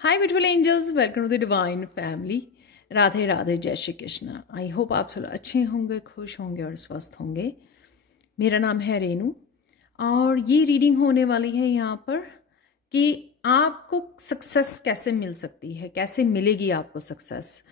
Hi beautiful angels, welcome to the divine family. Radhe Radhe, जय Shri Krishna. I hope आप सब अच्छे होंगे, खुश होंगे और स्वस्थ होंगे। मेरा नाम है रेनू और ये रीडिंग होने वाली है यहाँ पर कि आपको सक्सेस कैसे मिल सकती है, कैसे मिलेगी आपको सक्सेस।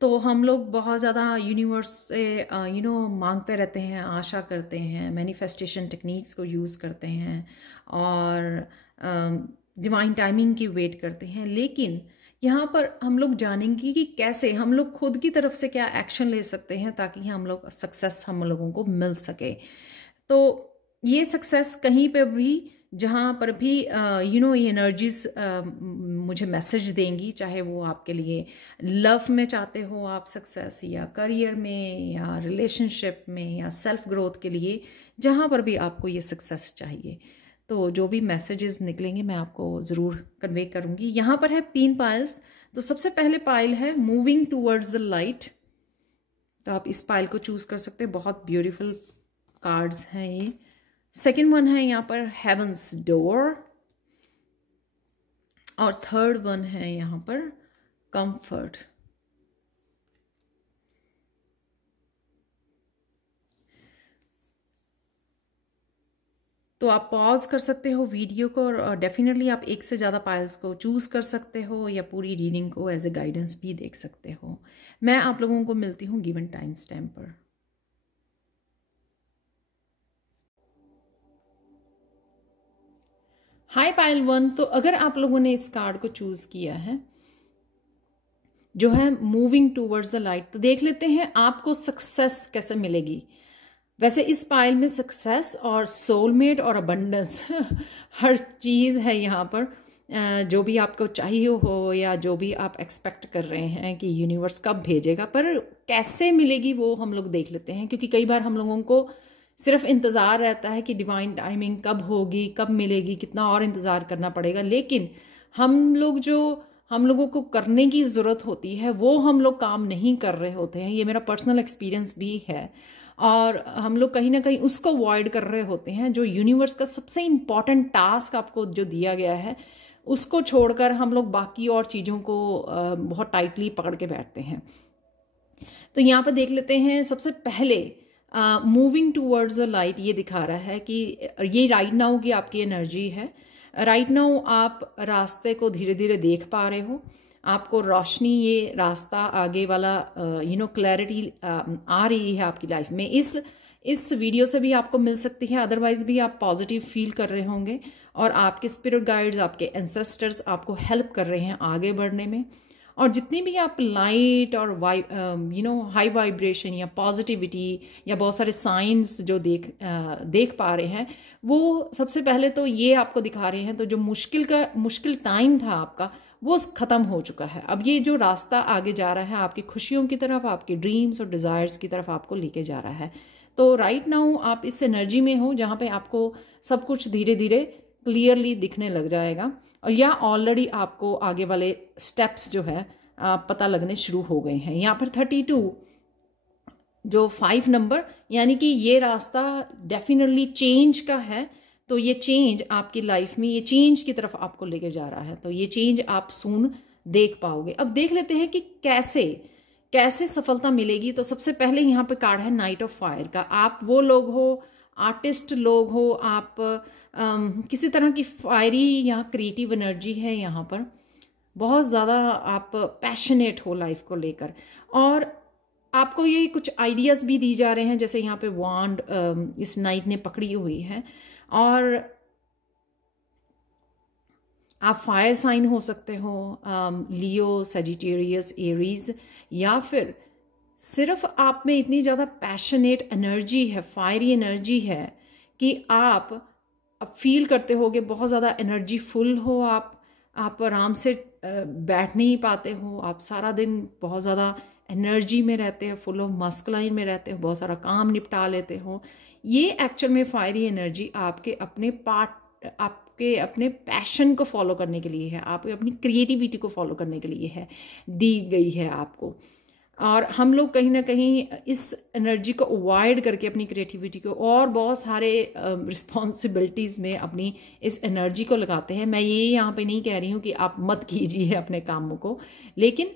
तो हम लोग बहुत ज़्यादा यूनिवर्स से मांगते रहते हैं, आशा करते हैं, मैनिफेस्टेशन टेक्निक्स को यूज़ करते हैं और डिवाइन टाइमिंग की वेट करते हैं। लेकिन यहाँ पर हम लोग जानेंगे कि कैसे हम लोग खुद की तरफ से क्या एक्शन ले सकते हैं ताकि हम लोग सक्सेस हम लोगों को मिल सके। तो ये सक्सेस कहीं पे भी, जहाँ पर भी ये एनर्जीज मुझे मैसेज देंगी, चाहे वो आपके लिए लव में चाहते हो आप सक्सेस, या करियर में, या रिलेशनशिप में, या सेल्फ ग्रोथ के लिए, जहाँ पर भी आपको ये सक्सेस चाहिए, तो जो भी मैसेजेस निकलेंगे मैं आपको ज़रूर कन्वे करूँगी। यहाँ पर है 3 पाइल्स। तो सबसे पहले पाइल है मूविंग टूवर्ड्स द लाइट। तो आप इस पाइल को चूज़ कर सकते हैं, बहुत ब्यूटीफुल कार्ड्स हैं ये। सेकेंड वन है यहाँ पर हेवंस डोर और थर्ड वन है यहाँ पर कंफर्ट। तो आप पॉज कर सकते हो वीडियो को और डेफिनेटली आप एक से ज़्यादा पाइल्स को चूज़ कर सकते हो या पूरी रीडिंग को एज ए गाइडेंस भी देख सकते हो। मैं आप लोगों को मिलती हूँ गिवन टाइम स्टैम्प पर। हाय पाइल 1। तो अगर आप लोगों ने इस कार्ड को चूज़ किया है जो है मूविंग टूवर्ड्स द लाइट, तो देख लेते हैं आपको सक्सेस कैसे मिलेगी। वैसे इस पाइल में सक्सेस और सोलमेट और अबंडेंस हर चीज़ है यहाँ पर। जो भी आपको चाहिए हो या जो भी आप एक्सपेक्ट कर रहे हैं कि यूनिवर्स कब भेजेगा, पर कैसे मिलेगी वो हम लोग देख लेते हैं। क्योंकि कई बार हम लोगों को सिर्फ इंतज़ार रहता है कि डिवाइन टाइमिंग कब होगी, कब मिलेगी, कितना और इंतज़ार करना पड़ेगा। लेकिन हम लोगों को करने की ज़रूरत होती है वो हम लोग काम नहीं कर रहे होते हैं। ये मेरा पर्सनल एक्सपीरियंस भी है। और हम लोग कहीं ना कहीं उसको अवॉइड कर रहे होते हैं। जो यूनिवर्स का सबसे इम्पॉर्टेंट टास्क आपको जो दिया गया है उसको छोड़कर हम लोग बाकी और चीज़ों को बहुत टाइटली पकड़ के बैठते हैं। तो यहाँ पर देख लेते हैं सबसे पहले मूविंग टूवर्ड्स द लाइट। ये दिखा रहा है कि ये राइट नाउ की आपकी एनर्जी है। राइट नाउ आप रास्ते को धीरे धीरे देख पा रहे हो, आपको रोशनी, ये रास्ता आगे वाला क्लैरिटी आ रही है आपकी लाइफ में। इस वीडियो से भी आपको मिल सकती है, अदरवाइज भी आप पॉजिटिव फील कर रहे होंगे और आपके स्पिरिट गाइड्स, आपके एंसेस्टर्स आपको हेल्प कर रहे हैं आगे बढ़ने में। और जितनी भी आप लाइट और हाई वाइब्रेशन या पॉजिटिविटी या बहुत सारे साइंस जो देख पा रहे हैं, वो सबसे पहले तो ये आपको दिखा रहे हैं। तो जो मुश्किल टाइम था आपका वो ख़त्म हो चुका है। अब ये जो रास्ता आगे जा रहा है आपकी खुशियों की तरफ, आपकी ड्रीम्स और डिज़ायर्स की तरफ आपको लेके जा रहा है। तो राइट नाउ आप इस एनर्जी में हो जहाँ पे आपको सब कुछ धीरे धीरे क्लियरली दिखने लग जाएगा और या ऑलरेडी आपको आगे वाले स्टेप्स जो है पता लगने शुरू हो गए हैं। यहाँ पर 32 जो 5 नंबर, यानी कि ये रास्ता डेफिनेटली चेंज का है। तो ये चेंज आपकी लाइफ में, ये चेंज की तरफ आपको लेके जा रहा है। तो ये चेंज आप सून देख पाओगे। अब देख लेते हैं कि कैसे सफलता मिलेगी। तो सबसे पहले यहाँ पे कार्ड है नाइट ऑफ फायर का। आप वो लोग हो, आर्टिस्ट लोग हो, आप किसी तरह की फायरी या क्रिएटिव एनर्जी है यहाँ पर, बहुत ज़्यादा आप पैशनेट हो लाइफ को लेकर, और आपको ये कुछ आइडियाज़ भी दी जा रहे हैं। जैसे यहाँ पे वांड इस नाइट ने पकड़ी हुई है और आप फायर साइन हो सकते हो, लियो, सजिटेरियस, एरीज, या फिर सिर्फ आप में इतनी ज़्यादा पैशनेट एनर्जी है, फायरी एनर्जी है कि आप फील करते होगे बहुत ज़्यादा एनर्जी फुल हो। आप आराम से बैठ नहीं पाते हो, आप सारा दिन बहुत ज़्यादा एनर्जी में रहते हो, फुल ऑफ मस्कुलाइन में रहते हो, बहुत सारा काम निपटा लेते हो। ये एक्चुअल में फायरी एनर्जी आपके अपने पैशन को फॉलो करने के लिए है, आपके अपनी क्रिएटिविटी को फॉलो करने के लिए है, दी गई है आपको। और हम लोग कहीं ना कहीं इस एनर्जी को अवॉइड करके अपनी क्रिएटिविटी को और बहुत सारे रिस्पॉन्सिबिलिटीज़ में अपनी इस एनर्जी को लगाते हैं। मैं ये यहाँ पे नहीं कह रही हूँ कि आप मत कीजिए अपने कामों को, लेकिन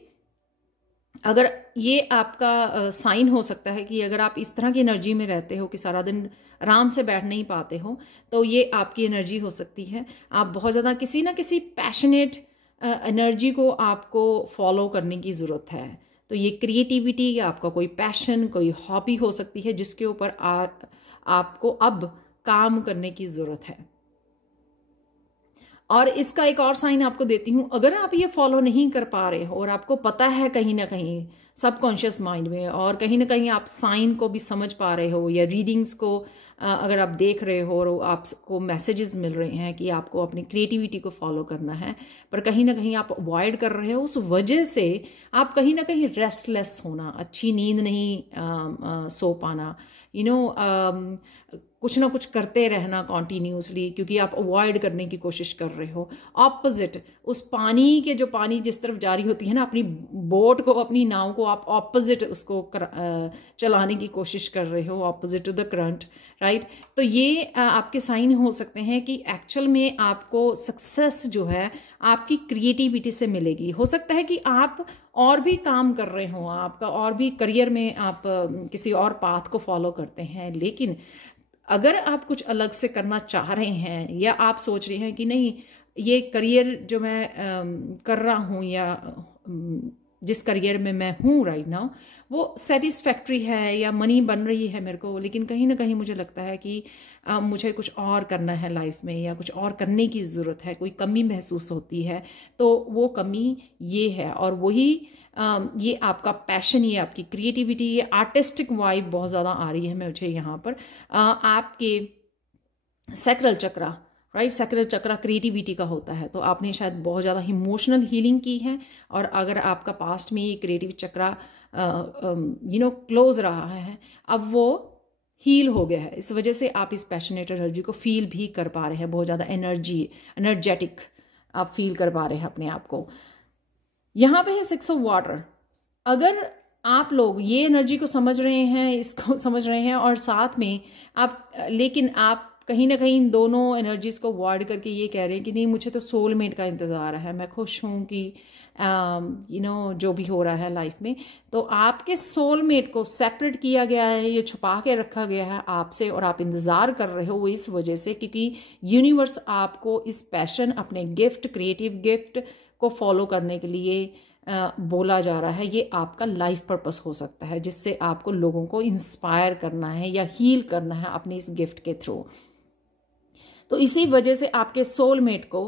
अगर ये आपका साइन हो सकता है कि अगर आप इस तरह की एनर्जी में रहते हो कि सारा दिन आराम से बैठ नहीं पाते हो, तो ये आपकी एनर्जी हो सकती है। आप बहुत ज़्यादा किसी ना किसी पैशनेट एनर्जी को आपको फॉलो करने की ज़रूरत है। तो ये क्रिएटिविटी या आपका कोई पैशन, कोई हॉबी हो सकती है जिसके ऊपर आपको अब काम करने की ज़रूरत है। और इसका एक और साइन आपको देती हूँ, अगर आप ये फॉलो नहीं कर पा रहे हो और आपको पता है कहीं ना कहीं सबकॉन्शियस माइंड में, और कहीं ना कहीं आप साइन को भी समझ पा रहे हो या रीडिंग्स को अगर आप देख रहे हो और आपको मैसेजेस मिल रहे हैं कि आपको अपनी क्रिएटिविटी को फॉलो करना है, पर कहीं ना कहीं आप अवॉइड कर रहे हो, उस वजह से आप कहीं ना कहीं रेस्टलेस होना, अच्छी नींद नहीं सो पाना, कुछ ना कुछ करते रहना कॉन्टीन्यूसली, क्योंकि आप अवॉइड करने की कोशिश कर रहे हो। ऑपोजिट उस पानी के, जो पानी जिस तरफ जारी होती है ना, अपनी बोट को, अपनी नाव को आप ऑपोजिट उसको चलाने की कोशिश कर रहे हो, opposite to the current, right. तो ये आपके साइन हो सकते हैं कि एक्चुअल में आपको सक्सेस जो है आपकी क्रिएटिविटी से मिलेगी। हो सकता है कि आप और भी काम कर रहे हो, आपका और भी करियर में आप किसी और पाथ को फॉलो करते हैं, लेकिन अगर आप कुछ अलग से करना चाह रहे हैं या आप सोच रहे हैं कि नहीं, ये करियर जो मैं कर रहा हूँ या जिस करियर में मैं हूँ राइट नाउ वो सेटिस्फैक्ट्री है या मनी बन रही है मेरे को, लेकिन कहीं ना कहीं मुझे लगता है कि मुझे कुछ और करना है लाइफ में या कुछ और करने की ज़रूरत है, कोई कमी महसूस होती है, तो वो कमी ये है। और वही ये आपका पैशन, ये आपकी क्रिएटिविटी, ये आर्टिस्टिक वाइब बहुत ज़्यादा आ रही है मुझे यहाँ पर। आपके सैक्रल चक्रा, राइट, सैक्रल चक्रा क्रिएटिविटी का होता है, तो आपने शायद बहुत ज़्यादा इमोशनल हीलिंग की है, और अगर आपका पास्ट में ये क्रिएटिव चक्रा क्लोज रहा है, अब वो हील हो गया है, इस वजह से आप इस पैशनेट एनर्जी को फील भी कर पा रहे हैं, बहुत ज़्यादा एनर्जेटिक आप फील कर पा रहे हैं अपने आप को। यहाँ पे है 6 ऑफ वाटर। अगर आप लोग ये एनर्जी को समझ रहे हैं, इसको समझ रहे हैं, और साथ में आप, लेकिन आप कहीं ना कहीं इन दोनों एनर्जीज को अवॉइड करके ये कह रहे हैं कि नहीं, मुझे तो सोलमेट का इंतज़ार है, मैं खुश हूँ कि जो भी हो रहा है लाइफ में, तो आपके सोलमेट को सेपरेट किया गया है, ये छुपा के रखा गया है आपसे, और आप इंतज़ार कर रहे हो वो इस वजह से क्योंकि यूनिवर्स आपको इस पैशन, अपने गिफ्ट, क्रिएटिव गिफ्ट को फॉलो करने के लिए बोला जा रहा है। ये आपका लाइफ पर्पस हो सकता है जिससे आपको लोगों को इंस्पायर करना है या हील करना है अपने इस गिफ्ट के थ्रू। तो इसी वजह से आपके सोलमेट को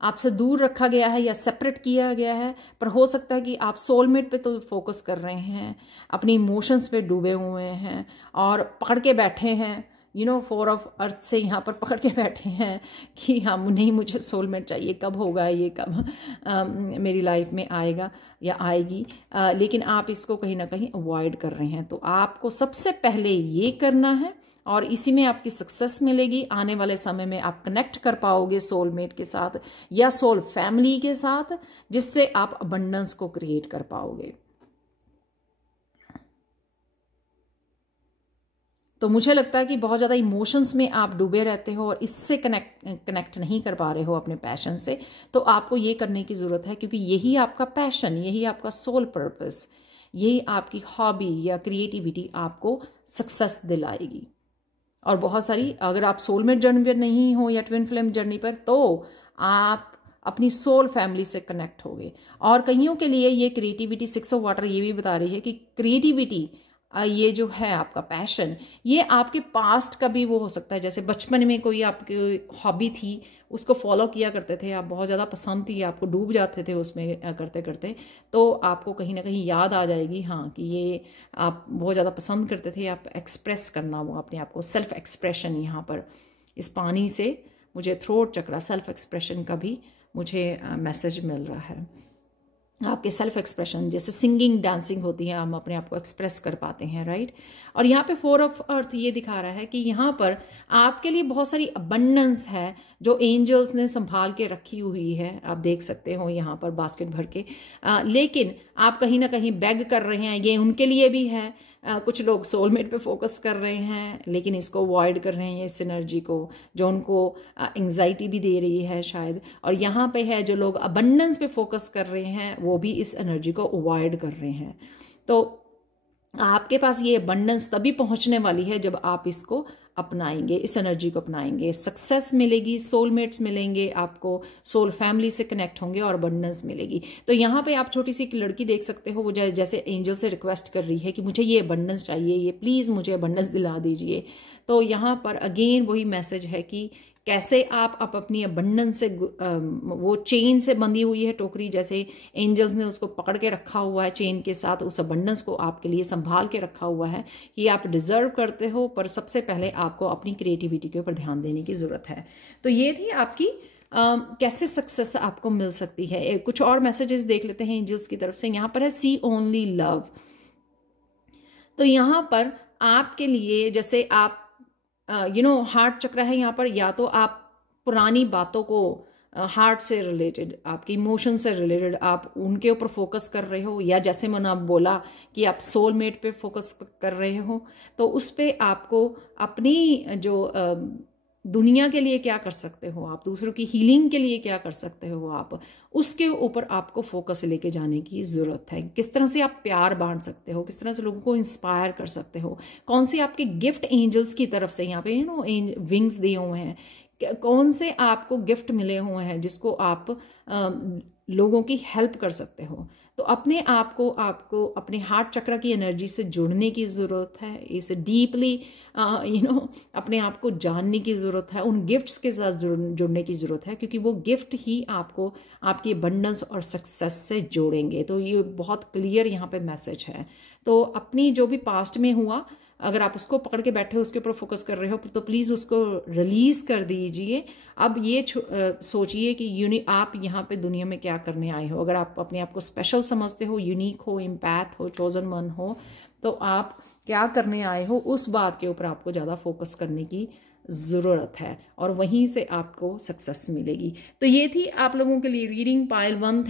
आपसे दूर रखा गया है या सेपरेट किया गया है, पर हो सकता है कि आप सोलमेट पे तो फोकस कर रहे हैं, अपने इमोशंस पे डूबे हुए हैं और पकड़ के बैठे हैं, 4 ऑफ अर्थ से यहाँ पर पकड़ के बैठे हैं कि हाँ नहीं, मुझे सोलमेट चाहिए, कब होगा ये, कब मेरी लाइफ में आएगा या आएगी, लेकिन आप इसको कहीं ना कहीं अवॉइड कर रहे हैं। तो आपको सबसे पहले ये करना है और इसी में आपकी सक्सेस मिलेगी। आने वाले समय में आप कनेक्ट कर पाओगे सोलमेट के साथ या सोल फैमिली के साथ, जिससे आप अबंडेंस को क्रिएट कर पाओगे। तो मुझे लगता है कि बहुत ज़्यादा इमोशंस में आप डूबे रहते हो और इससे कनेक्ट नहीं कर पा रहे हो अपने पैशन से, तो आपको ये करने की ज़रूरत है, क्योंकि यही आपका पैशन, यही आपका सोल पर्पस, यही आपकी हॉबी या क्रिएटिविटी आपको सक्सेस दिलाएगी। और बहुत सारी, अगर आप सोलमेट जर्नी पर नहीं हो या ट्विन फ्लेम जर्नी पर, तो आप अपनी सोल फैमिली से कनेक्ट होगे। और कईयों के लिए ये क्रिएटिविटी, 6 ऑफ वाटर ये भी बता रही है कि क्रिएटिविटी, ये जो है आपका पैशन, ये आपके पास्ट का भी वो हो सकता है। जैसे बचपन में कोई आपकी हॉबी थी, उसको फॉलो किया करते थे, आप बहुत ज़्यादा पसंद थी, आपको डूब जाते थे उसमें करते करते, तो आपको कहीं ना कहीं याद आ जाएगी हाँ कि ये आप बहुत ज़्यादा पसंद करते थे, आप एक्सप्रेस करना वो अपने आप को, सेल्फ एक्सप्रेशन। यहाँ पर इस पानी से मुझे थ्रोट चक्रा, सेल्फ एक्सप्रेशन का भी मुझे मैसेज मिल रहा है। आपके सेल्फ एक्सप्रेशन, जैसे सिंगिंग डांसिंग होती है, हम अपने आप को एक्सप्रेस कर पाते हैं, राइट। और यहाँ पे 4 ऑफ अर्थ ये दिखा रहा है कि यहाँ पर आपके लिए बहुत सारी अबंडेंस है जो एंजल्स ने संभाल के रखी हुई है। आप देख सकते हो यहाँ पर बास्केट भर के, लेकिन आप कहीं ना कहीं बैग कर रहे हैं, ये उनके लिए भी है। कुछ लोग सोलमेट पे फोकस कर रहे हैं लेकिन इसको अवॉइड कर रहे हैं, इस एनर्जी को जो उनको एंग्जाइटी भी दे रही है शायद। और यहाँ पे है जो लोग अबंडेंस पे फोकस कर रहे हैं वो भी इस एनर्जी को अवॉइड कर रहे हैं। तो आपके पास ये अबंडेंस तभी पहुंचने वाली है जब आप इसको अपनाएंगे, इस एनर्जी को अपनाएंगे। सक्सेस मिलेगी, सोलमेट्स मिलेंगे आपको, सोल फैमिली से कनेक्ट होंगे और अबंडेंस मिलेगी। तो यहाँ पे आप छोटी सी एक लड़की देख सकते हो, वो जैसे एंजल से रिक्वेस्ट कर रही है कि मुझे ये अबंडेंस चाहिए, ये प्लीज़ मुझे अबंडेंस दिला दीजिए। तो यहाँ पर अगेन वही मैसेज है कि कैसे आप अपनी अबंडेंस से, वो चेन से बंधी हुई है टोकरी, जैसे एंजल्स ने उसको पकड़ के रखा हुआ है चेन के साथ, उस अबंडेंस को आपके लिए संभाल के रखा हुआ है कि आप डिजर्व करते हो, पर सबसे पहले आपको अपनी क्रिएटिविटी के ऊपर ध्यान देने की ज़रूरत है। तो ये थी आपकी कैसे सक्सेस आपको मिल सकती है। कुछ और मैसेजेस देख लेते हैं एंजल्स की तरफ से। यहाँ पर है सी ओनली लव। तो यहाँ पर आपके लिए, जैसे आप हार्ट चक्र है यहाँ पर, या तो आप पुरानी बातों को हार्ट से रिलेटेड, आपके इमोशन से रिलेटेड आप उनके ऊपर फोकस कर रहे हो, या जैसे मैंने आप बोला कि आप सोलमेट पे फोकस कर रहे हो, तो उस पे आपको अपनी जो दुनिया के लिए क्या कर सकते हो, आप दूसरों की हीलिंग के लिए क्या कर सकते हो, आप उसके ऊपर आपको फोकस लेके जाने की ज़रूरत है। किस तरह से आप प्यार बांट सकते हो, किस तरह से लोगों को इंस्पायर कर सकते हो, कौन से आपके गिफ्ट एंजल्स की तरफ से यहाँ पे विंग्स दिए हुए हैं, कौन से आपको गिफ्ट मिले हुए हैं जिसको आप लोगों की हेल्प कर सकते हो। तो अपने आप को आपको अपने हार्ट चक्र की एनर्जी से जुड़ने की ज़रूरत है, इसे डीपली अपने आप को जानने की ज़रूरत है, उन गिफ्ट्स के साथ जुड़ने की ज़रूरत है, क्योंकि वो गिफ्ट ही आपको आपकी अबंडेंस और सक्सेस से जोड़ेंगे। तो ये बहुत क्लियर यहाँ पे मैसेज है। तो अपनी जो भी पास्ट में हुआ, अगर आप उसको पकड़ के बैठे हो, उसके ऊपर फोकस कर रहे हो, तो प्लीज़ उसको रिलीज कर दीजिए। अब ये सोचिए कि आप यहाँ पे दुनिया में क्या करने आए हो। अगर आप अपने आप को स्पेशल समझते हो, यूनिक हो, इम्पैथ हो, चोजन वन हो, तो आप क्या करने आए हो उस बात के ऊपर आपको ज़्यादा फोकस करने की ज़रूरत है, और वहीं से आपको सक्सेस मिलेगी। तो ये थी आप लोगों के लिए reading pile 1।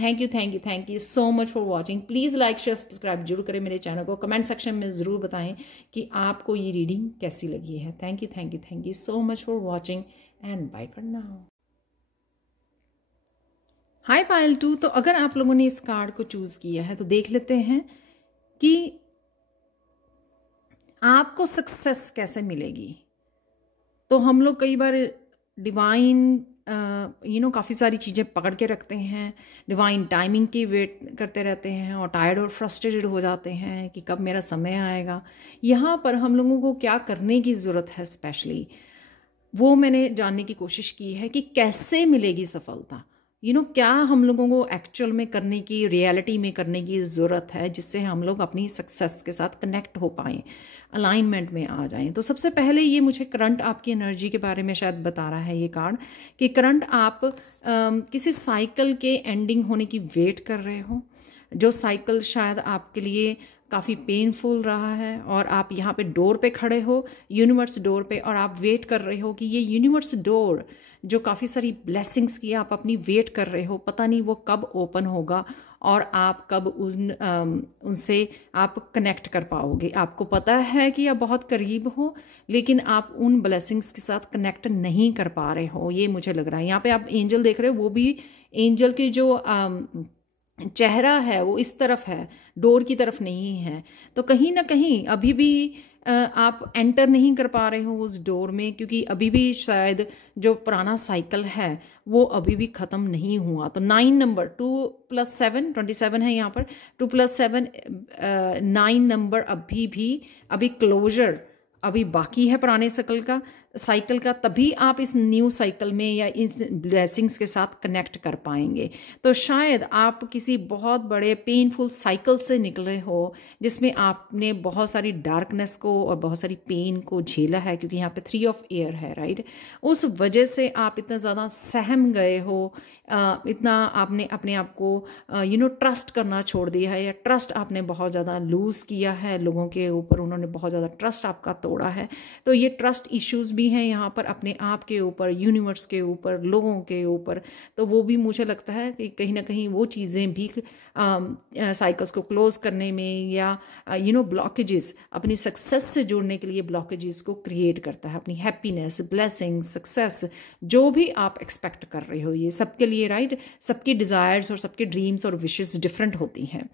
Thank you so much for watching. Please like share subscribe जरूर करें मेरे चैनल को। कमेंट सेक्शन में ज़रूर बताएं कि आपको ये रीडिंग कैसी लगी है। Thank you so much for watching and bye for now. Hi पाइल 2। तो अगर आप लोगों ने इस कार्ड को चूज़ किया है तो देख लेते हैं कि आपको सक्सेस कैसे मिलेगी। तो हम लोग कई बार डिवाइन काफ़ी सारी चीज़ें पकड़ के रखते हैं, डिवाइन टाइमिंग की वेट करते रहते हैं और टायर्ड और फ्रस्ट्रेटेड हो जाते हैं कि कब मेरा समय आएगा। यहाँ पर हम लोगों को क्या करने की ज़रूरत है स्पेशली, वो मैंने जानने की कोशिश की है कि कैसे मिलेगी सफलता। क्या हम लोगों को एक्चुअल में करने की, रियलिटी में करने की ज़रूरत है, जिससे हम लोग अपनी सक्सेस के साथ कनेक्ट हो पाएँ, अलाइनमेंट में आ जाएं। तो सबसे पहले ये मुझे करंट आपकी एनर्जी के बारे में शायद बता रहा है ये कार्ड, कि करंट आप किसी साइकिल के एंडिंग होने की वेट कर रहे हो, जो साइकिल शायद आपके लिए काफ़ी पेनफुल रहा है, और आप यहाँ पे डोर पे खड़े हो, यूनिवर्स डोर पे, और आप वेट कर रहे हो कि ये यूनिवर्स डोर जो काफ़ी सारी ब्लेसिंग्स की आप अपनी वेट कर रहे हो, पता नहीं वो कब ओपन होगा और आप कब उनसे आप कनेक्ट कर पाओगे। आपको पता है कि आप बहुत करीब हो, लेकिन आप उन ब्लेसिंग्स के साथ कनेक्ट नहीं कर पा रहे हो, ये मुझे लग रहा है। यहाँ पे आप एंजल देख रहे हो, वो भी एंजल की जो चेहरा है वो इस तरफ है, डोर की तरफ नहीं है। तो कहीं ना कहीं अभी भी आप एंटर नहीं कर पा रहे हो उस डोर में, क्योंकि अभी भी शायद जो पुराना साइकिल है वो अभी भी ख़त्म नहीं हुआ। तो 9 नंबर 2 + 7 27 है यहाँ पर, 2 + 7 9 नंबर अभी क्लोजर अभी बाकी है पुराने साइकिल का। साइकिल का, तभी आप इस न्यू साइकिल में या इस ब्लेसिंग्स के साथ कनेक्ट कर पाएंगे। तो शायद आप किसी बहुत बड़े पेनफुल साइकिल से निकले हो जिसमें आपने बहुत सारी डार्कनेस को और बहुत सारी पेन को झेला है, क्योंकि यहाँ पे 3 ऑफ एयर है, राइट। उस वजह से आप इतना ज़्यादा सहम गए हो, इतना आपने अपने आप को ट्रस्ट करना छोड़ दिया है, या ट्रस्ट आपने बहुत ज़्यादा लूज़ किया है लोगों के ऊपर, उन्होंने बहुत ज़्यादा ट्रस्ट आपका तोड़ा है। तो ये ट्रस्ट इश्यूज भी हैं यहाँ पर, अपने आप के ऊपर, यूनिवर्स के ऊपर, लोगों के ऊपर। तो वो भी मुझे लगता है कि कहीं ना कहीं वो चीज़ें भी साइकिल्स को क्लोज करने में या ब्लॉकेजेस, अपनी सक्सेस से जुड़ने के लिए ब्लॉकेजेस को क्रिएट करता है। अपनी हैप्पीनेस, ब्लेसिंग, सक्सेस, जो भी आप एक्सपेक्ट कर रहे हो, ये सबके लिए, राइट, सबकी डिज़ायर्स और सबके ड्रीम्स और विशेस डिफरेंट होती हैं।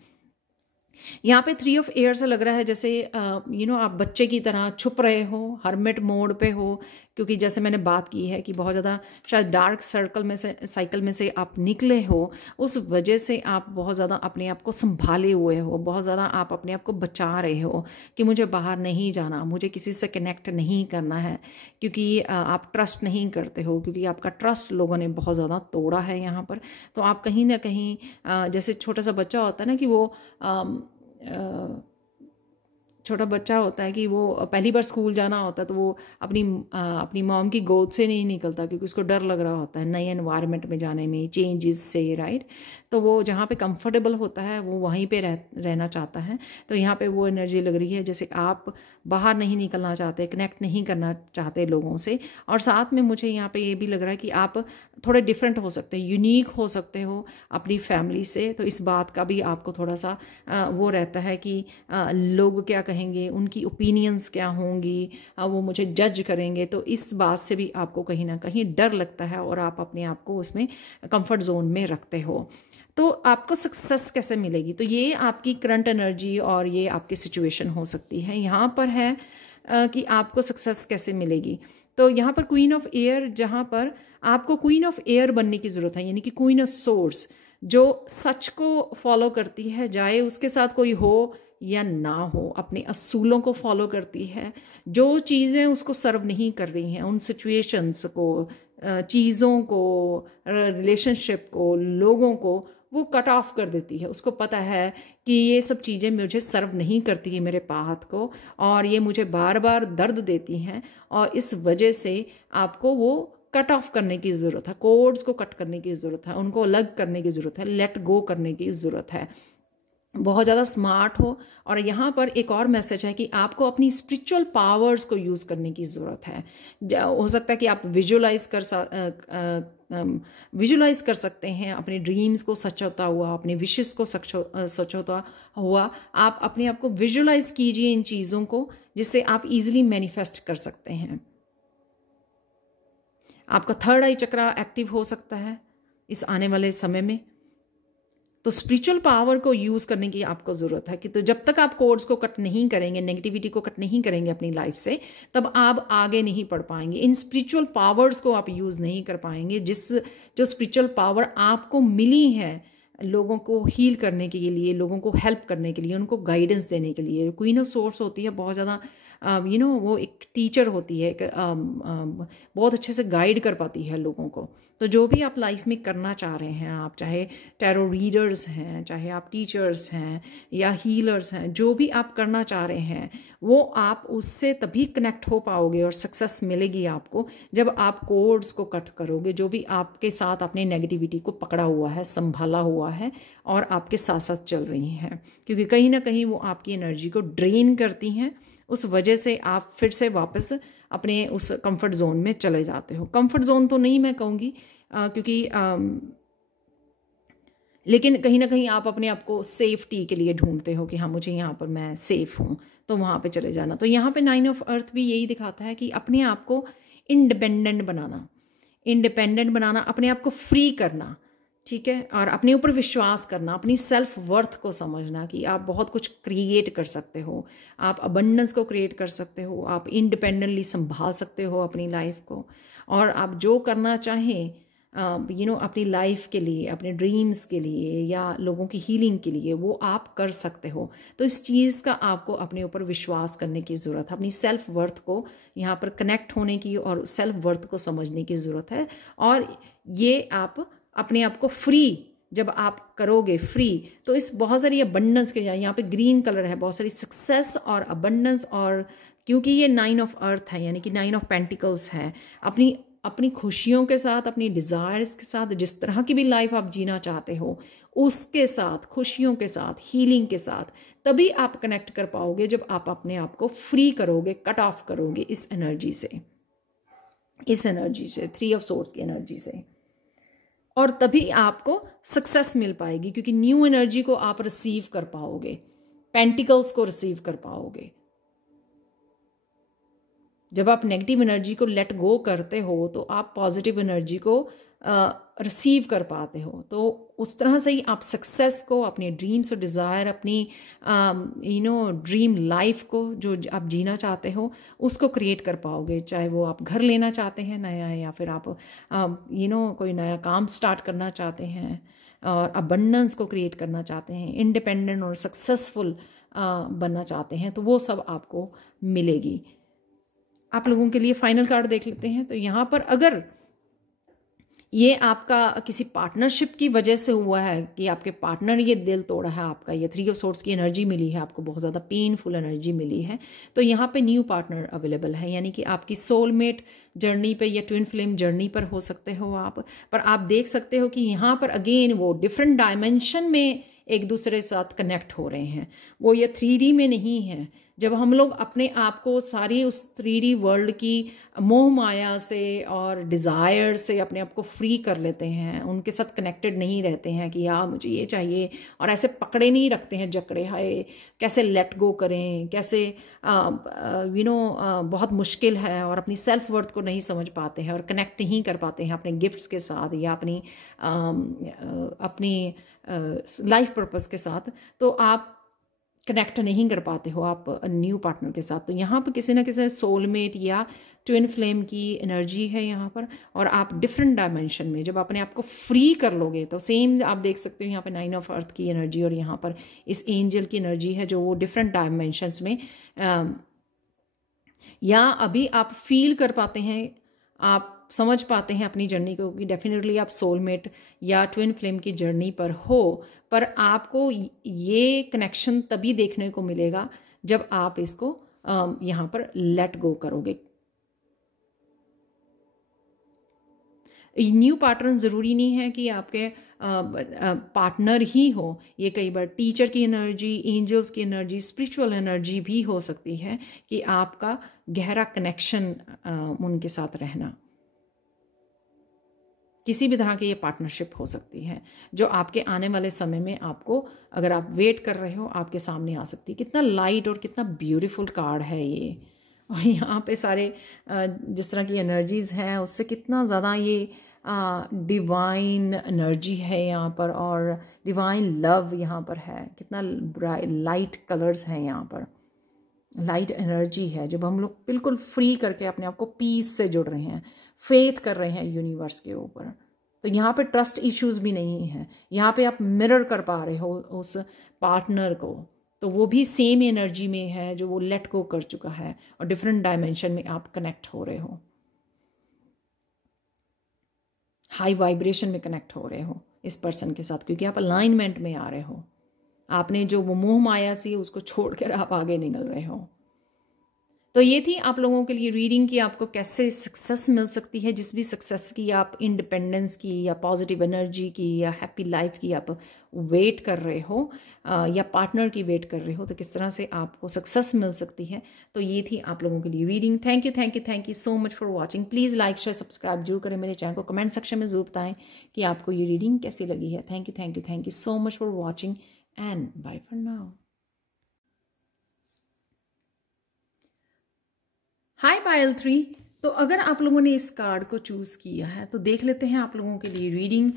यहाँ पे 3 ऑफ एयर से लग रहा है जैसे आप बच्चे की तरह छुप रहे हो, हर्मिट मोड पे हो, क्योंकि जैसे मैंने बात की है कि बहुत ज़्यादा शायद डार्क सर्कल में से, साइकिल में से आप निकले हो, उस वजह से आप बहुत ज़्यादा अपने आप को संभाले हुए हो, बहुत ज़्यादा आप अपने आप को बचा रहे हो कि मुझे बाहर नहीं जाना, मुझे किसी से कनेक्ट नहीं करना है, क्योंकि आप ट्रस्ट नहीं करते हो, क्योंकि आपका ट्रस्ट लोगों ने बहुत ज़्यादा तोड़ा है यहाँ पर। तो आप कहीं ना कहीं जैसे छोटा सा बच्चा होता है ना, कि वो छोटा बच्चा होता है कि वो पहली बार स्कूल जाना होता है, तो वो अपनी मॉम की गोद से नहीं निकलता, क्योंकि उसको डर लग रहा होता है नए एनवायरनमेंट में जाने में, चेंजेस से, राइट। तो वो जहाँ पे कंफर्टेबल होता है वो वहीं पे रहना चाहता है। तो यहाँ पे वो एनर्जी लग रही है जैसे आप बाहर नहीं निकलना चाहते, कनेक्ट नहीं करना चाहते लोगों से। और साथ में मुझे यहाँ पे ये भी लग रहा है कि आप थोड़े डिफरेंट हो सकते हैं, यूनिक हो सकते हो अपनी फैमिली से। तो इस बात का भी आपको थोड़ा सा वो रहता है कि लोग क्या कहेंगे, उनकी ओपिनियंस क्या होंगी, वो मुझे जज करेंगे। तो इस बात से भी आपको कहीं ना कहीं डर लगता है और आप अपने आप को उसमें कंफर्ट जोन में रखते हो। तो आपको सक्सेस कैसे मिलेगी, तो ये आपकी करंट एनर्जी और ये आपकी सिचुएशन हो सकती है। यहाँ पर है कि आपको सक्सेस कैसे मिलेगी। तो यहाँ पर क्वीन ऑफ एयर, जहाँ पर आपको क्वीन ऑफ एयर बनने की ज़रूरत है, यानी कि क्वीन ऑफ सोर्स, जो सच को फॉलो करती है, चाहे उसके साथ कोई हो या ना हो, अपने असूलों को फॉलो करती है। जो चीज़ें उसको सर्व नहीं कर रही हैं, उन सिचुएशंस को, चीज़ों को, रिलेशनशिप को, लोगों को वो कट ऑफ कर देती है। उसको पता है कि ये सब चीज़ें मुझे सर्व नहीं करती है मेरे पाथ को, और ये मुझे बार बार दर्द देती हैं, और इस वजह से आपको वो कट ऑफ करने की ज़रूरत है, कोड्स को कट करने की ज़रूरत है, उनको अलग करने की ज़रूरत है, लेट गो करने की ज़रूरत है। बहुत ज़्यादा स्मार्ट हो। और यहाँ पर एक और मैसेज है कि आपको अपनी स्पिरिचुअल पावर्स को यूज़ करने की ज़रूरत है। हो सकता है कि आप विजुलाइज कर सकते हैं अपने ड्रीम्स को सच होता हुआ, अपने विशेस को सच होता हुआ। आप अपने आप को विजुलाइज कीजिए इन चीज़ों को, जिससे आप इजीली मैनिफेस्ट कर सकते हैं। आपका थर्ड आई चक्रा एक्टिव हो सकता है इस आने वाले समय में। तो स्पिरिचुअल पावर को यूज़ करने की आपको ज़रूरत है कि तो जब तक आप कोड्स को कट नहीं करेंगे, नेगेटिविटी को कट नहीं करेंगे अपनी लाइफ से, तब आप आगे नहीं बढ़ पाएंगे। इन स्पिरिचुअल पावर्स को आप यूज़ नहीं कर पाएंगे, जो स्पिरिचुअल पावर आपको मिली है लोगों को हील करने के लिए, लोगों को हेल्प करने के लिए, उनको गाइडेंस देने के लिए। क्वीन ऑफ सोर्स होती है बहुत ज़्यादा वो एक टीचर होती है, बहुत अच्छे से गाइड कर पाती है लोगों को। तो जो भी आप लाइफ में करना चाह रहे हैं, आप चाहे टैरो रीडर्स हैं, चाहे आप टीचर्स हैं या हीलर्स हैं, जो भी आप करना चाह रहे हैं, वो आप उससे तभी कनेक्ट हो पाओगे और सक्सेस मिलेगी आपको जब आप कोड्स को कट करोगे, जो भी आपके साथ अपने नेगेटिविटी को पकड़ा हुआ है, संभाला हुआ है और आपके साथ साथ चल रही हैं, क्योंकि कहीं ना कहीं वो आपकी एनर्जी को ड्रेन करती हैं। उस वजह से आप फिर से वापस अपने उस कंफर्ट जोन में चले जाते हो। कंफर्ट जोन तो नहीं मैं कहूँगी, क्योंकि लेकिन कहीं ना कहीं आप अपने आप को सेफ्टी के लिए ढूंढते हो कि हाँ मुझे यहाँ पर मैं सेफ हूँ, तो वहाँ पे चले जाना। तो यहाँ पे 9 ऑफ अर्थ भी यही दिखाता है कि अपने आप को इंडिपेंडेंट बनाना, अपने आप को फ्री करना, ठीक है, और अपने ऊपर विश्वास करना, अपनी सेल्फ वर्थ को समझना कि आप बहुत कुछ क्रिएट कर सकते हो, आप अबंडेंस को क्रिएट कर सकते हो, आप इंडिपेंडेंटली संभाल सकते हो अपनी लाइफ को, और आप जो करना चाहें अपनी लाइफ के लिए, अपने ड्रीम्स के लिए या लोगों की हीलिंग के लिए वो आप कर सकते हो। तो इस चीज़ का आपको अपने ऊपर विश्वास करने की ज़रूरत है, अपनी सेल्फ वर्थ को यहाँ पर कनेक्ट होने की और सेल्फ वर्थ को समझने की ज़रूरत है। और ये आप अपने आप को फ्री जब आप करोगे फ्री, तो इस बहुत सारी अबंडेंस के यहाँ पे ग्रीन कलर है, बहुत सारी सक्सेस और अबंडेंस, और क्योंकि ये 9 ऑफ अर्थ है यानी कि 9 ऑफ पेंटिकल्स है, अपनी खुशियों के साथ, अपनी डिज़ायर्स के साथ, जिस तरह की भी लाइफ आप जीना चाहते हो उसके साथ, खुशियों के साथ, हीलिंग के साथ, तभी आप कनेक्ट कर पाओगे जब आप अपने आप को फ्री करोगे, कट ऑफ करोगे इस एनर्जी से, 3 ऑफ सोर्स की एनर्जी से। और तभी आपको सक्सेस मिल पाएगी, क्योंकि न्यू एनर्जी को आप रिसीव कर पाओगे, पेंटिकल्स को रिसीव कर पाओगे। जब आप नेगेटिव एनर्जी को लेट गो करते हो तो आप पॉजिटिव एनर्जी को रिसीव कर पाते हो। तो उस तरह से ही आप सक्सेस को, अपने ड्रीम्स और डिज़ायर, अपनी ड्रीम लाइफ को जो आप जीना चाहते हो उसको क्रिएट कर पाओगे। चाहे वो आप घर लेना चाहते हैं नया, या फिर आप कोई नया काम स्टार्ट करना चाहते हैं और अबंडेंस को क्रिएट करना चाहते हैं, इंडिपेंडेंट और सक्सेसफुल बनना चाहते हैं, तो वो सब आपको मिलेगी। आप लोगों के लिए फाइनल कार्ड देख लेते हैं। तो यहाँ पर अगर ये आपका किसी पार्टनरशिप की वजह से हुआ है कि आपके पार्टनर ये दिल तोड़ा है आपका, ये 3 ऑफ सोर्स की एनर्जी मिली है आपको, बहुत ज़्यादा पेनफुल एनर्जी मिली है, तो यहाँ पे न्यू पार्टनर अवेलेबल है, यानी कि आपकी सोलमेट जर्नी पे या ट्विन फ्लेम जर्नी पर हो सकते हो आप। पर आप देख सकते हो कि यहाँ पर अगेन वो डिफरेंट डायमेंशन में एक दूसरे के साथ कनेक्ट हो रहे हैं, वो ये 3D में नहीं है। जब हम लोग अपने आप को सारी उस 3D वर्ल्ड की मोह माया से और डिज़ायर से अपने आप को फ्री कर लेते हैं, उनके साथ कनेक्टेड नहीं रहते हैं कि यार मुझे ये चाहिए, और ऐसे पकड़े नहीं रखते हैं जकड़े, हाय कैसे लेट गो करें, कैसे बहुत मुश्किल है, और अपनी सेल्फ वर्थ को नहीं समझ पाते हैं और कनेक्ट नहीं कर पाते हैं अपने गिफ्ट्स के साथ या अपनी लाइफ पर्पस के साथ, तो आप कनेक्ट नहीं कर पाते हो आप न्यू पार्टनर के साथ। तो यहाँ पर किसी ना किसी सोलमेट या ट्विन फ्लेम की एनर्जी है यहाँ पर, और आप डिफरेंट डायमेंशन में जब अपने आप को फ्री कर लोगे तो सेम आप देख सकते हो यहाँ पे 9 ऑफ अर्थ की एनर्जी, और यहाँ पर इस एंजल की एनर्जी है जो वो डिफरेंट डायमेंशंस में या अभी आप फील कर पाते हैं, आप समझ पाते हैं अपनी जर्नी को कि डेफिनेटली आप सोलमेट या ट्विन फ्लेम की जर्नी पर हो। पर आपको ये कनेक्शन तभी देखने को मिलेगा जब आप इसको यहाँ पर लेट गो करोगे। न्यू पार्टनर ज़रूरी नहीं है कि आपके पार्टनर ही हो, ये कई बार टीचर की एनर्जी, एंजल्स की एनर्जी, स्पिरिचुअल एनर्जी भी हो सकती है कि आपका गहरा कनेक्शन उनके साथ रहना। किसी भी तरह की ये पार्टनरशिप हो सकती है जो आपके आने वाले समय में आपको, अगर आप वेट कर रहे हो, आपके सामने आ सकती है। कितना लाइट और कितना ब्यूटीफुल कार्ड है ये, और यहाँ पे सारे जिस तरह की एनर्जीज़ हैं उससे कितना ज़्यादा ये डिवाइन एनर्जी है यहाँ पर, और डिवाइन लव यहाँ पर है, कितना लाइट कलर्स हैं यहाँ पर, लाइट एनर्जी है। जब हम लोग बिल्कुल फ्री करके अपने आप को पीस से जुड़ रहे हैं, फेथ कर रहे हैं यूनिवर्स के ऊपर, तो यहाँ पे ट्रस्ट इश्यूज भी नहीं है। यहाँ पे आप मिरर कर पा रहे हो उस पार्टनर को, तो वो भी सेम एनर्जी में है जो वो लेट गो कर चुका है, और डिफरेंट डायमेंशन में आप कनेक्ट हो रहे हो, हाई वाइब्रेशन में कनेक्ट हो रहे हो इस पर्सन के साथ, क्योंकि आप अलाइनमेंट में आ रहे हो। आपने जो वो मोह माया सी उसको छोड़कर आप आगे निकल रहे हो। तो ये थी आप लोगों के लिए रीडिंग कि आपको कैसे सक्सेस मिल सकती है, जिस भी सक्सेस की आप इंडिपेंडेंस की या पॉजिटिव एनर्जी की या हैप्पी लाइफ की आप वेट कर रहे हो या पार्टनर की वेट कर रहे हो, तो किस तरह से आपको सक्सेस मिल सकती है। तो ये थी आप लोगों के लिए reading. Thank you so much for watching. Please like share subscribe जरूर करें मेरे चैनल को, कमेंट सेक्शन में जरूर बताएं कि आपको ये रीडिंग कैसी लगी है। Thank you so much for watching and bye for now. Hi Payal 3। तो अगर आप लोगों ने इस कार्ड को चूज़ किया है तो देख लेते हैं आप लोगों के लिए रीडिंग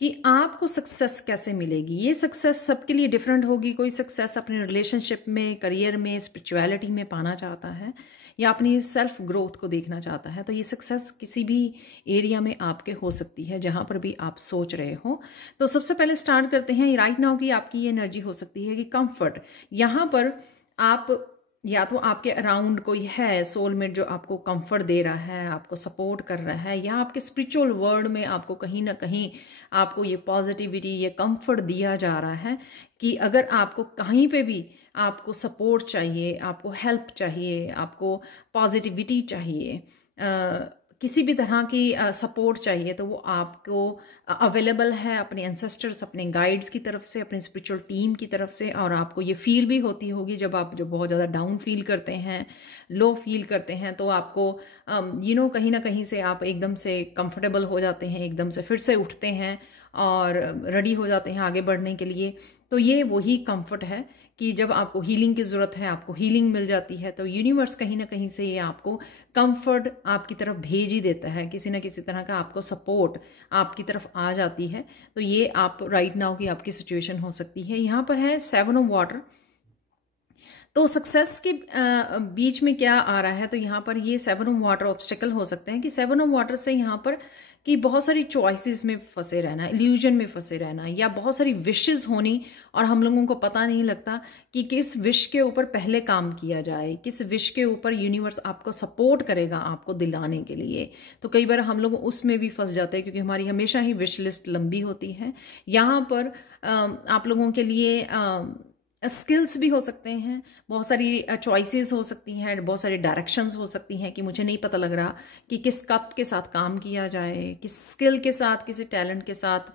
कि आपको सक्सेस कैसे मिलेगी। ये सक्सेस सबके लिए डिफरेंट होगी। कोई सक्सेस अपने रिलेशनशिप में, करियर में, स्पिरिचुअलिटी में पाना चाहता है, या अपनी सेल्फ ग्रोथ को देखना चाहता है, तो ये सक्सेस किसी भी एरिया में आपके हो सकती है जहाँ पर भी आप सोच रहे हो। तो सबसे पहले स्टार्ट करते हैं राइट नाउ की आपकी ये एनर्जी हो सकती है कि कंफर्ट, यहाँ पर आप या तो आपके अराउंड कोई है सोलमेट जो आपको कंफर्ट दे रहा है, आपको सपोर्ट कर रहा है, या आपके स्पिरिचुअल वर्ल्ड में आपको कहीं ना कहीं आपको ये पॉजिटिविटी, ये कंफर्ट दिया जा रहा है कि अगर आपको कहीं पे भी आपको सपोर्ट चाहिए, आपको हेल्प चाहिए, आपको पॉजिटिविटी चाहिए, किसी भी तरह की सपोर्ट चाहिए, तो वो आपको अवेलेबल है अपने एंसेस्टर्स, अपने गाइड्स की तरफ से, अपने स्पिरिचुअल टीम की तरफ से। और आपको ये फील भी होती होगी जब आप बहुत ज़्यादा डाउन फील करते हैं, लो फील करते हैं, तो आपको कहीं ना कहीं से आप एकदम से कंफर्टेबल हो जाते हैं, एकदम से फिर से उठते हैं और रेडी हो जाते हैं आगे बढ़ने के लिए। तो ये वही कंफर्ट है कि जब आपको हीलिंग की ज़रूरत है, आपको हीलिंग मिल जाती है, तो यूनिवर्स कहीं ना कहीं से ये आपको कंफर्ट आपकी तरफ भेज ही देता है, किसी ना किसी तरह का आपको सपोर्ट आपकी तरफ आ जाती है। तो ये आप राइट नाउ की आपकी सिचुएशन हो सकती है। यहाँ पर है 7 ऑफ वाटर। तो सक्सेस के बीच में क्या आ रहा है, तो यहाँ पर ये 7 ऑफ वाटर ऑब्स्टिकल हो सकते हैं कि 7 ऑफ वाटर से यहाँ पर कि बहुत सारी चॉइसेस में फंसे रहना, इल्यूजन में फंसे रहना, या बहुत सारी विशेस होनी और हम लोगों को पता नहीं लगता कि किस विश के ऊपर पहले काम किया जाए, किस विश के ऊपर यूनिवर्स आपको सपोर्ट करेगा आपको दिलाने के लिए। तो कई बार हम लोग उसमें भी फंस जाते हैं क्योंकि हमारी हमेशा ही विश लिस्ट लंबी होती है। यहाँ पर आप लोगों के लिए स्किल्स भी हो सकते हैं, बहुत सारी चॉइसेस हो सकती हैं, बहुत सारी डायरेक्शंस हो सकती हैं कि मुझे नहीं पता लग रहा कि किस कप के साथ काम किया जाए, किस स्किल के साथ, किसी टैलेंट के साथ,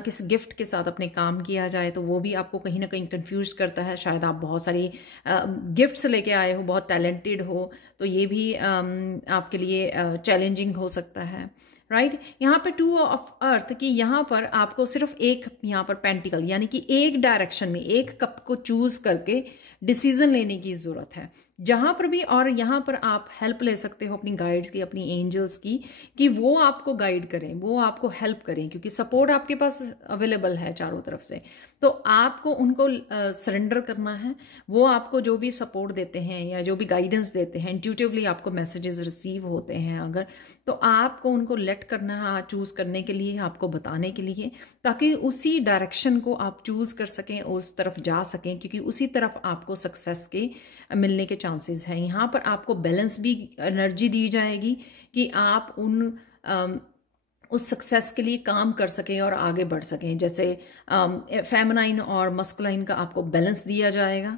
किस गिफ्ट के साथ अपने काम किया जाए। तो वो भी आपको कहीं ना कहीं कंफ्यूज करता है। शायद आप बहुत सारी गिफ्ट्स लेके आए हो, बहुत टैलेंटेड हो, तो ये भी आपके लिए चैलेंजिंग हो सकता है, राइट। यहाँ पे 2 ऑफ अर्थ कि यहाँ पर आपको सिर्फ एक यहाँ पर पेंटिकल यानी कि एक डायरेक्शन में एक कप को चूज करके डिसीजन लेने की ज़रूरत है जहाँ पर भी। और यहाँ पर आप हेल्प ले सकते हो अपनी गाइड्स की, अपनी एंजल्स की, कि वो आपको गाइड करें, वो आपको हेल्प करें, क्योंकि सपोर्ट आपके पास अवेलेबल है चारों तरफ से। तो आपको उनको सरेंडर करना है। वो आपको जो भी सपोर्ट देते हैं या जो भी गाइडेंस देते हैं, इंट्यूटिवली आपको मैसेजेस रिसीव होते हैं अगर, तो आपको उनको लेट करना है, चूज़ करने के लिए, आपको बताने के लिए, ताकि उसी डायरेक्शन को आप चूज़ कर सकें, उस तरफ जा सकें, क्योंकि उसी तरफ आपको सक्सेस के मिलने के चांसेस हैं। यहाँ पर आपको बैलेंस भी एनर्जी दी जाएगी कि आप उस सक्सेस के लिए काम कर सकें और आगे बढ़ सकें। जैसे फेमिनाइन और मस्कुलाइन का आपको बैलेंस दिया जाएगा,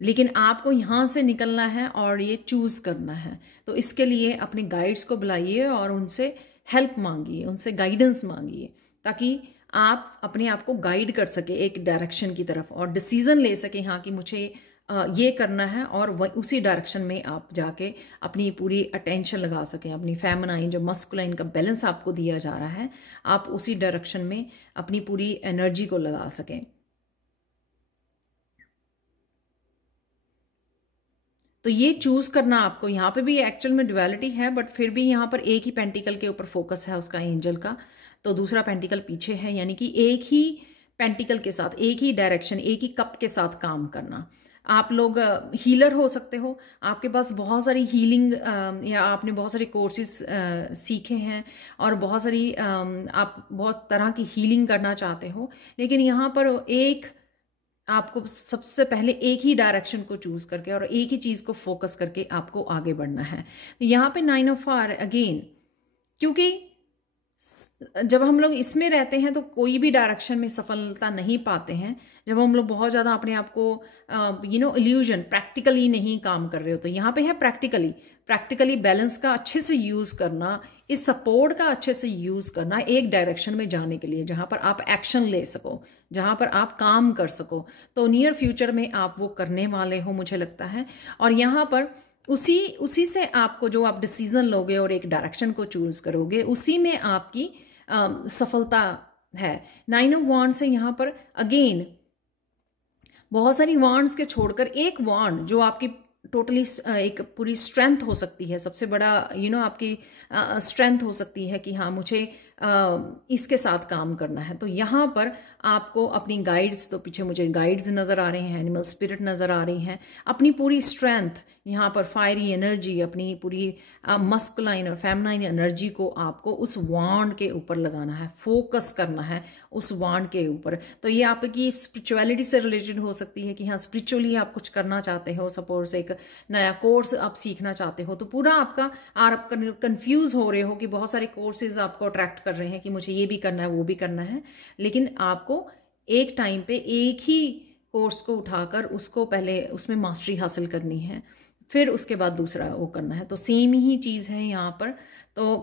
लेकिन आपको यहाँ से निकलना है और ये चूज़ करना है। तो इसके लिए अपने गाइड्स को बुलाइए और उनसे हेल्प मांगिए, उनसे गाइडेंस मांगिए, ताकि आप अपने आप को गाइड कर सके एक डायरेक्शन की तरफ और डिसीजन ले सके, हाँ कि मुझे ये करना है, और उसी डायरेक्शन में आप जाके अपनी पूरी अटेंशन लगा सकें। अपनी फेमिनाइन जो मस्कुलाइन का बैलेंस आपको दिया जा रहा है, आप उसी डायरेक्शन में अपनी पूरी एनर्जी को लगा सकें। तो ये चूज करना आपको, यहाँ पे भी एक्चुअल में ड्युअलिटी है, बट फिर भी यहाँ पर एक ही पेंटिकल के ऊपर फोकस है उसका, एंजल का, तो दूसरा पेंटिकल पीछे है, यानी कि एक ही पेंटिकल के साथ, एक ही डायरेक्शन, एक ही कप के साथ काम करना। आप लोग हीलर हो सकते हो, आपके पास बहुत सारी हीलिंग या आपने बहुत सारे कोर्सेज सीखे हैं और बहुत सारी आप बहुत तरह की हीलिंग करना चाहते हो, लेकिन यहाँ पर एक आपको सबसे पहले एक ही डायरेक्शन को चूज करके और एक ही चीज़ को फोकस करके आपको आगे बढ़ना है। तो यहाँ पे 9 ऑफ फायर अगेन, क्योंकि जब हम लोग इसमें रहते हैं तो कोई भी डायरेक्शन में सफलता नहीं पाते हैं। जब हम लोग बहुत ज़्यादा अपने आप को इल्यूजन प्रैक्टिकली नहीं काम कर रहे हो, तो यहाँ पे है प्रैक्टिकली बैलेंस का अच्छे से यूज़ करना, इस सपोर्ट का अच्छे से यूज़ करना एक डायरेक्शन में जाने के लिए, जहाँ पर आप एक्शन ले सको, जहाँ पर आप काम कर सको। तो नियर फ्यूचर में आप वो करने वाले हो मुझे लगता है। और यहाँ पर उसी से आपको जो आप डिसीजन लोगे और एक डायरेक्शन को चूज करोगे, उसी में आपकी सफलता है। 9 ऑफ वांड से यहाँ पर अगेन बहुत सारी वांड्स के छोड़कर एक वांड जो आपकी टोटली एक पूरी स्ट्रेंथ हो सकती है, सबसे बड़ा आपकी स्ट्रेंथ हो सकती है कि हाँ मुझे इसके साथ काम करना है। तो यहाँ पर आपको अपनी गाइड्स, तो पीछे मुझे गाइड्स नज़र आ रहे हैं, एनिमल स्पिरिट नज़र आ रही हैं, अपनी पूरी स्ट्रेंथ यहाँ पर फायरी एनर्जी, अपनी पूरी मस्कुलाइन और फेमिनाइन एनर्जी को आपको उस वांड के ऊपर लगाना है, फोकस करना है उस वांड के ऊपर। तो ये आपकी स्पिरिचुअलिटी से रिलेटेड हो सकती है कि हाँ स्पिरिचुअली आप कुछ करना चाहते हो, सपोज एक नया कोर्स आप सीखना चाहते हो, तो पूरा आपका आप कंफ्यूज हो रहे हो कि बहुत सारे कोर्सेज आपको अट्रैक्ट कर रहे हैं कि मुझे ये भी करना है वो भी करना है, लेकिन आपको एक टाइम पे एक ही कोर्स को उठाकर उसको पहले उसमें मास्टरी हासिल करनी है, फिर उसके बाद दूसरा वो करना है। तो सेम ही चीज़ है यहाँ पर। तो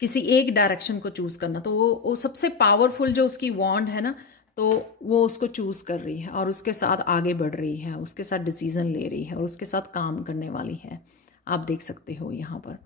किसी एक डायरेक्शन को चूज करना, तो वो सबसे पावरफुल जो उसकी वॉन्ड है ना, तो वो उसको चूज कर रही है और उसके साथ आगे बढ़ रही है, उसके साथ डिसीजन ले रही है और उसके साथ काम करने वाली है। आप देख सकते हो यहाँ पर।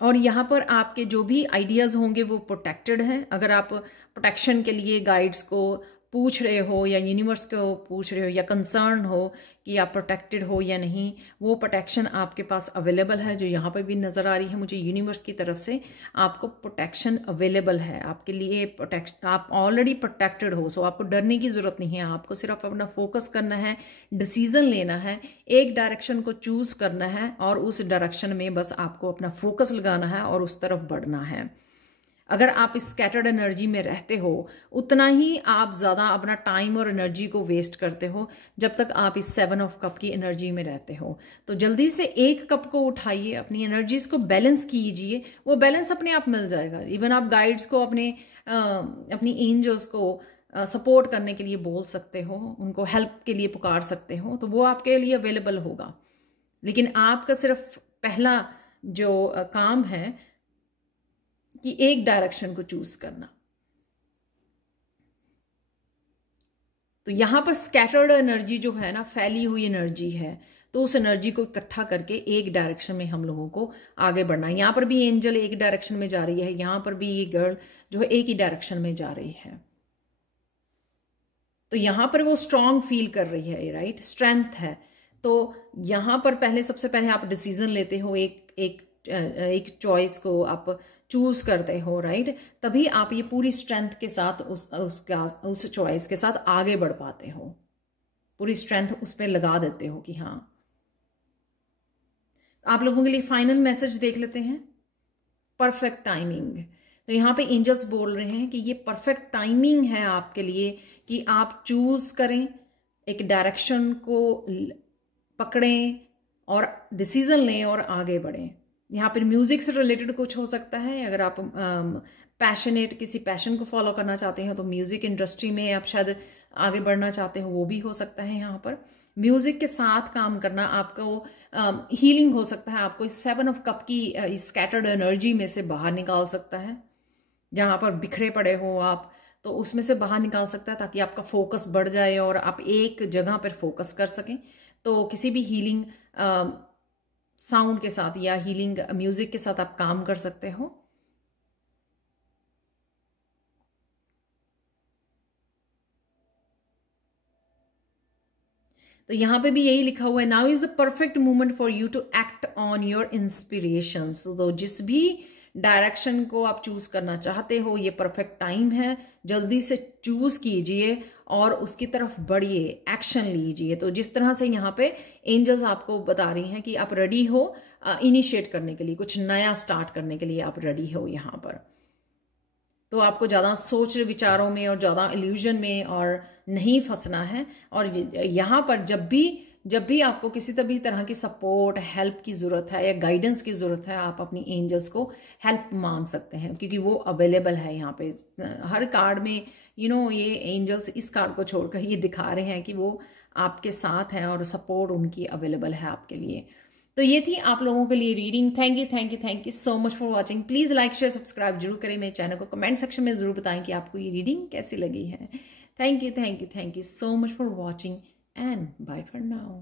और यहाँ पर आपके जो भी आइडियाज़ होंगे वो प्रोटेक्टेड हैं। अगर आप प्रोटेक्शन के लिए गाइड्स को पूछ रहे हो या यूनिवर्स को पूछ रहे हो या कंसर्न हो कि आप प्रोटेक्टेड हो या नहीं, वो प्रोटेक्शन आपके पास अवेलेबल है, जो यहाँ पर भी नज़र आ रही है मुझे यूनिवर्स की तरफ से। आपको प्रोटेक्शन अवेलेबल है आपके लिए, प्रोटेक्शन आप ऑलरेडी प्रोटेक्टेड हो। सो आपको डरने की ज़रूरत नहीं है, आपको सिर्फ अपना फोकस करना है, डिसीज़न लेना है, एक डायरेक्शन को चूज़ करना है और उस डायरेक्शन में बस आपको अपना फोकस लगाना है और उस तरफ बढ़ना है। अगर आप इस स्कैटर्ड एनर्जी में रहते हो, उतना ही आप ज़्यादा अपना टाइम और एनर्जी को वेस्ट करते हो जब तक आप इस 7 ऑफ कप की एनर्जी में रहते हो। तो जल्दी से एक कप को उठाइए, अपनी एनर्जीज को बैलेंस कीजिए, वो बैलेंस अपने आप मिल जाएगा। इवन आप गाइड्स को अपनी एंजल्स को सपोर्ट करने के लिए बोल सकते हो, उनको हेल्प के लिए पुकार सकते हो, तो वो आपके लिए अवेलेबल होगा। लेकिन आपका सिर्फ पहला जो काम है कि एक डायरेक्शन को चूज करना। तो यहां पर स्कैटर्ड एनर्जी जो है ना, फैली हुई एनर्जी है, तो उस एनर्जी को इकट्ठा करके एक डायरेक्शन में हम लोगों को आगे बढ़ना है। यहां पर भी एंजल एक डायरेक्शन में जा रही है, यहां पर भी ये गर्ल जो है एक ही डायरेक्शन में जा रही है। तो यहां पर वो स्ट्रांग फील कर रही है, राइट, स्ट्रेंथ है। तो यहां पर सबसे पहले आप डिसीजन लेते हो, एक चॉइस को आप चूज करते हो, राइट, तभी आप ये पूरी स्ट्रेंथ के साथ उस चॉइस के साथ आगे बढ़ पाते हो, पूरी स्ट्रेंथ उस पर लगा देते हो कि हाँ। आप लोगों के लिए फाइनल मैसेज देख लेते हैं, परफेक्ट टाइमिंग। तो यहाँ पे एंजल्स बोल रहे हैं कि ये परफेक्ट टाइमिंग है आपके लिए कि आप चूज करें, एक डायरेक्शन को पकड़ें और डिसीजन लें और आगे बढ़ें। यहाँ पर म्यूजिक से रिलेटेड कुछ हो सकता है। अगर आप किसी पैशन को फॉलो करना चाहते हैं तो म्यूजिक इंडस्ट्री में आप शायद आगे बढ़ना चाहते हो, वो भी हो सकता है। यहाँ पर म्यूजिक के साथ काम करना आपको हीलिंग हो सकता है, आपको इस 7 ऑफ कप की स्कैटर्ड एनर्जी में से बाहर निकाल सकता है। जहाँ पर बिखरे पड़े हो आप, तो उसमें से बाहर निकाल सकता है ताकि आपका फोकस बढ़ जाए और आप एक जगह पर फोकस कर सकें। तो किसी भी हीलिंग साउंड के साथ या हीलिंग म्यूजिक के साथ आप काम कर सकते हो। तो यहां पे भी यही लिखा हुआ है, now is the perfect moment for you to act on your inspirations. तो जिस भी डायरेक्शन को आप चूज करना चाहते हो, ये परफेक्ट टाइम है, जल्दी से चूज कीजिए और उसकी तरफ बढ़िए, एक्शन लीजिए। तो जिस तरह से यहाँ पे एंजल्स आपको बता रही हैं कि आप रेडी हो इनिशिएट करने के लिए, कुछ नया स्टार्ट करने के लिए आप रेडी हो यहाँ पर। तो आपको ज़्यादा सोच विचारों में और ज़्यादा इल्यूजन में और नहीं फंसना है। और यहाँ पर जब भी आपको किसी भी तरह की सपोर्ट, हेल्प की ज़रूरत है या गाइडेंस की ज़रूरत है, आप अपनी एंजल्स को हेल्प मांग सकते हैं, क्योंकि वो अवेलेबल है यहाँ पे हर कार्ड में। ये एंजल्स इस कार्ड को छोड़कर ये दिखा रहे हैं कि वो आपके साथ हैं और सपोर्ट उनकी अवेलेबल है आपके लिए। तो ये थी आप लोगों के लिए reading. Thank you so much for watching. Please like share subscribe जरूर करें मेरे चैनल को। कमेंट सेक्शन में ज़रूर बताएं कि आपको ये रीडिंग कैसी लगी है। Thank you so much for watching and bye for now.